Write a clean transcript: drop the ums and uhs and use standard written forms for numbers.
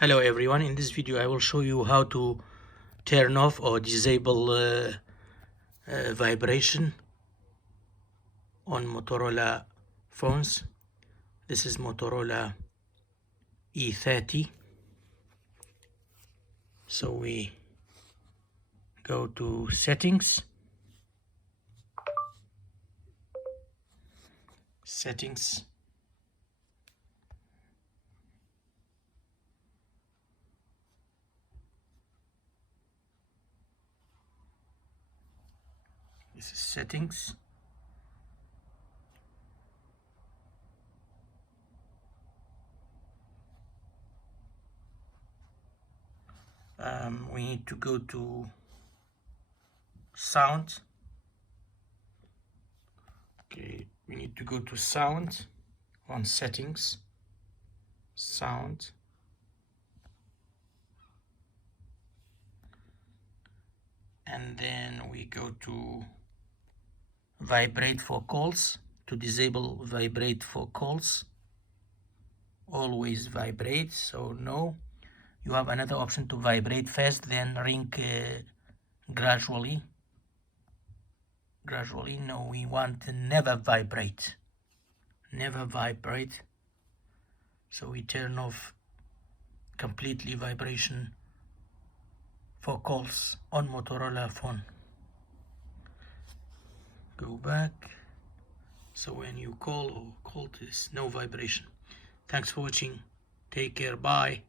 Hello everyone, in this video I will show you how to turn off or disable vibration on Motorola phones. This is Motorola E30. So we go to settings, this is settings. We need to go to sound. Okay, we need to go to sound on settings, sound. And then we go to vibrate for calls. To disable vibrate for calls, always vibrate, so no. You have another option to vibrate fast, then ring gradually. No, we want to never vibrate. So we turn off completely vibration for calls on Motorola phone. Go back. So when you call or call this, no vibration. Thanks for watching. Take care. Bye.